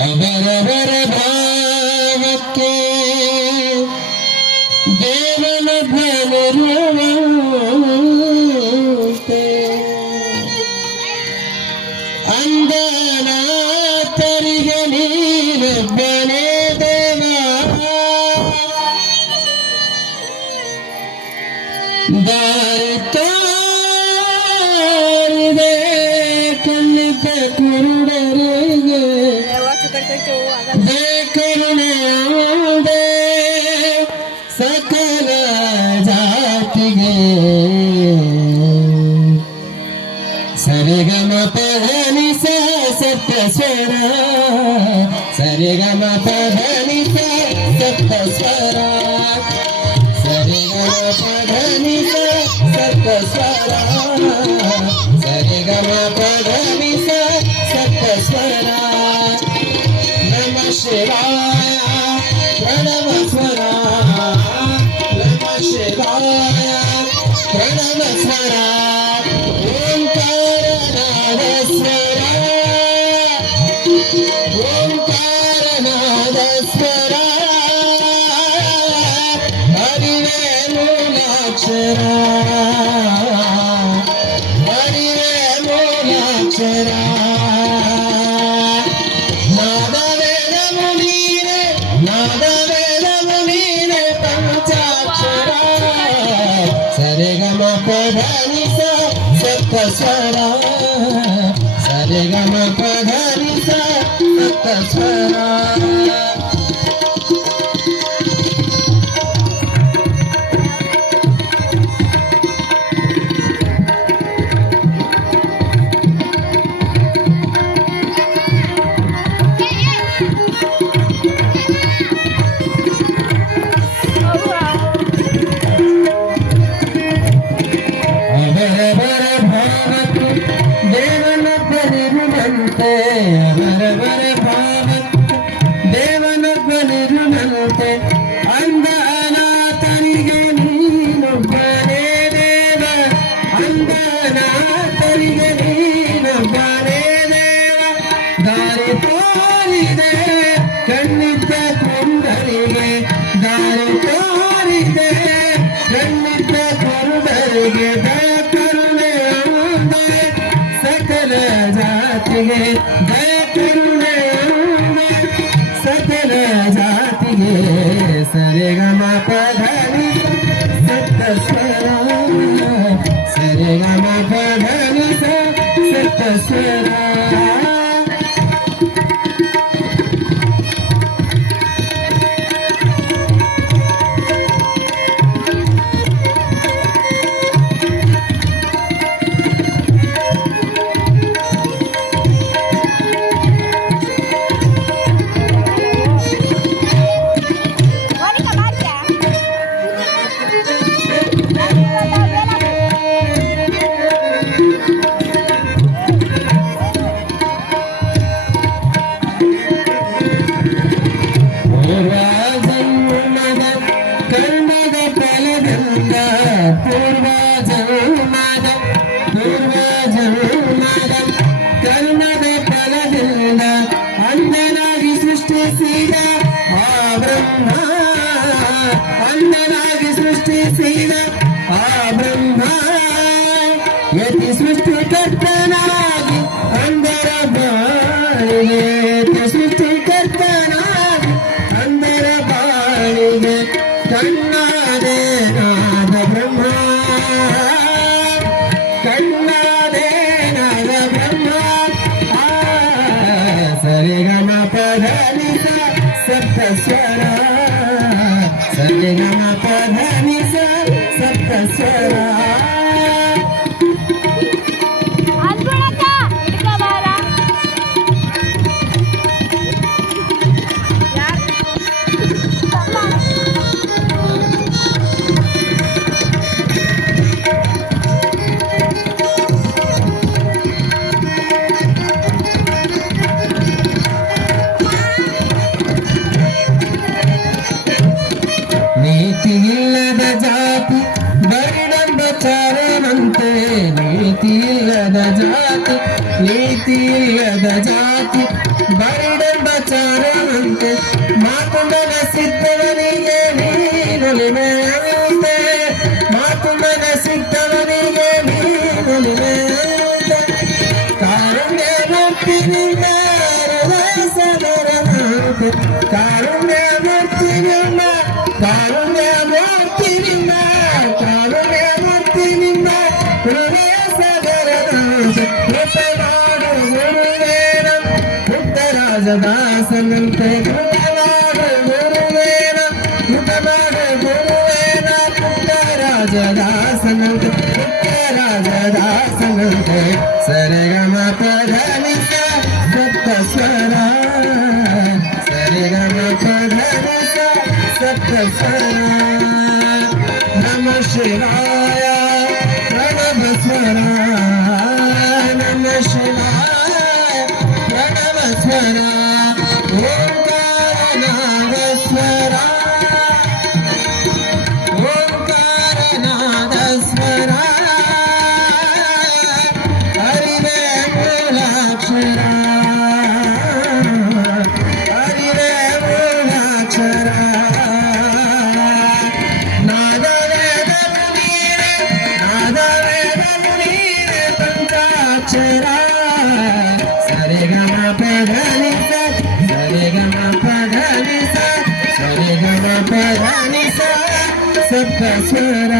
ಅವರವರ ಭಾವಕ್ಕೆ ದೇವನ ಧ್ವನಿರುವಂತೆ ಅಂದನಾಥರಿಗೆ ನೀನೊಬ್ಬನೇ ದೇವ ದಾರಿ ತೋರಿದೆ ಕಣ್ಣಿದ್ದ ಕುರುಡರಿಗೆ ಕರುಣೆಯಾದೆ ಸಕಲ ಜಾತಿಗೆ ಸರಿಗಮ ಪಧನಿ ಸಪ್ತ ಸ್ವರ ಸರಿಗಮ ಪಧನಿ ಸಪ್ತ ಸ್ವರ ಸರಿಗಮ ಪಧನಿ ಸಪ್ತ ಸ್ವರ ಸರಿಗಮ ಪಧನಿ ಸಪ್ತ ಸ್ವರ ನಮ ಶಿವಾಯ ಪ್ರಣವ ಸ್ವರ ನಮ ಶಿವಾಯ ಪ್ರಣವ ಸ್ವರ ಓಂಕಾರ ನಾದ ಸ್ವರ ಓಂಕಾರ ನಾದ ಸ್ವರ ಹರಿವೇ ಮೂಲಾಕ್ಷರ ಹರಿವೇ ಮೂಲಾಕ್ಷರ ನಾದವೇದಮುನೀನೆ ಪಂಚಾಕ್ಷರ ಸರಿಗಮ ಪಧನಿ ಸಪ್ತ ಸ್ವರ ಸರಿಗಮ ಪಧನಿ ಸಪ್ತ ಸ್ವರ ಅವರವರ ಭಾವಕ್ಕೆ ದೇವನೊಬ್ಬನಿರುವಂತೆ ಅಂದನಾಥನಿಗೆ ನೀನೊಬ್ಬನೇ ದೇವ ಅಂದನಾಥನಿಗೆ ನೀನೊಬ್ಬನೇ ದೇವ ದಾರಿ ತೋರಿದೆ ಕಣ್ಣಿದ್ದ ಕುರುಡರಿಗೆ ದಾರಿ ತೋರಿದೆ ಕಣ್ಣಿದ್ದ ಕುರುಡರಿಗೆ ದಯ ಕರುಣೆ ಸಕಲ ಜಾತಿಗೆ ದಯ ಕರುಣೆ ಸಕಲ ಜಾತಿಗೆ ಸರಿಗಮ ಪಧನಿ ಸಪ್ತ ಸ್ವರ ಸರಿಗಮ ಪಧನಿ ಸಪ್ತ ಸ್ವರ पूर्व जन्मद कर्मद फलದಿಂದ ಅಂದನಾಗಿ ಸೃಷ್ಟಿಸಿದ ಆ ಬ್ರಹ್ಮ ಅಂದನಾಗಿ ಸೃಷ್ಟಿಸಿದ ಆ ಬ್ರಹ್ಮ ಯತಿ ಸೃಷ್ಟಿಕರ್ತನಾಗಿ ಅಂದರ ಬಾಳಿಗೆ ಸೃಷ್ಟಿಕರ್ತನಾಗಿ ಅಂದರ ಬಾಳಿಗೆ ಕಣ್ಣಾದೆ ನಾದ ಬ್ರಹ್ಮ ಕಣ್ಣಾದೆ ನಾದ ಬ್ರಹ್ಮ ಸರಿಗಮ ಪಧನಿ ಸಪ್ತ ಸ್ವರ ಸರಿಗಮ ಪಧನಿ ಸಪ್ತ ಸ್ವರ ಬರಿಡಂಬಚಾರನಂತೆ ನೀತಿ ಇಲ್ಲದ ಜಾತಿ ಬರಿಡಂಬಚಾರನಂತೆ ಮಾತು ಮನಸ್ಸಿದ್ದವನಿಗೆ ನೀನೊಲಿಮೆಯಂತೆ ಮಾತು ಮನಸ್ಸಿದ್ದವನಿಗೆ ನೀನೊಲಿಮೆಯಂತೆ ಕಾರುಣ್ಯ ಮೂರ್ತಿ ನಿನ್ನ ಹೃದಯ ಸದರನಂತೆ ಕಾರುಣ್ಯ ಮೂರ್ತಿ ನಿನ್ನ ಕಾರುಣ್ಯ ಮೂರ್ತಿ ನಿನ್ನ ಕಾರುಣ್ಯ ಮೂರ್ತಿ ನಿನ್ನ ಹೃದಯ ಸದರನಂತೆ ಕೃಪೆ ಮಾಡು ಗುರುವೇನ ಪುಟ್ಟರಾಜದಾಸನಂತೆ ಕೃಪೆ ಮಾಡು ಗುರುವೇನ ಕೃಪೆ ಮಾಡು ಗುರುವೇನ ಪುಟ್ಟರಾಜದಾಸನಂತೆ ಪುಟ್ಟರಾಜದಾಸನಂತೆ ಸರಿಗಮ ಪಧನಿಸ ಸಪ್ತ ಸ್ವರ ಸರಿಗಮ ಪಧನಿಸ ಸಪ್ತ ಸ್ವರ ನಮಃ ಶಿವಾಯ ಪ್ರಣವ ಸ್ವರ ನಮಃ ಶಿವಾಯ ಪ್ರಣವ ಸ್ವರ ಓಂಕಾರನಾದ ಸ್ವರ ಓಂಕಾರನಾದ ಸ್ವರ ಹರಿವೇ ಮೂಲಾಕ್ಷರ ಹರಿವೇ ಮೂಲಾಕ್ಷರ ನಾದವೇದವು ನೀರೆ ಪಂಚಾಕ್ಷರ ಸರಿಗಮ ಪಧನಿಸ ಸರಿಗಮ ಪಧನಿಸ ಸರಿಗಮ ಪಧನಿಸ ಸಪ್ತ ಸ್ವರ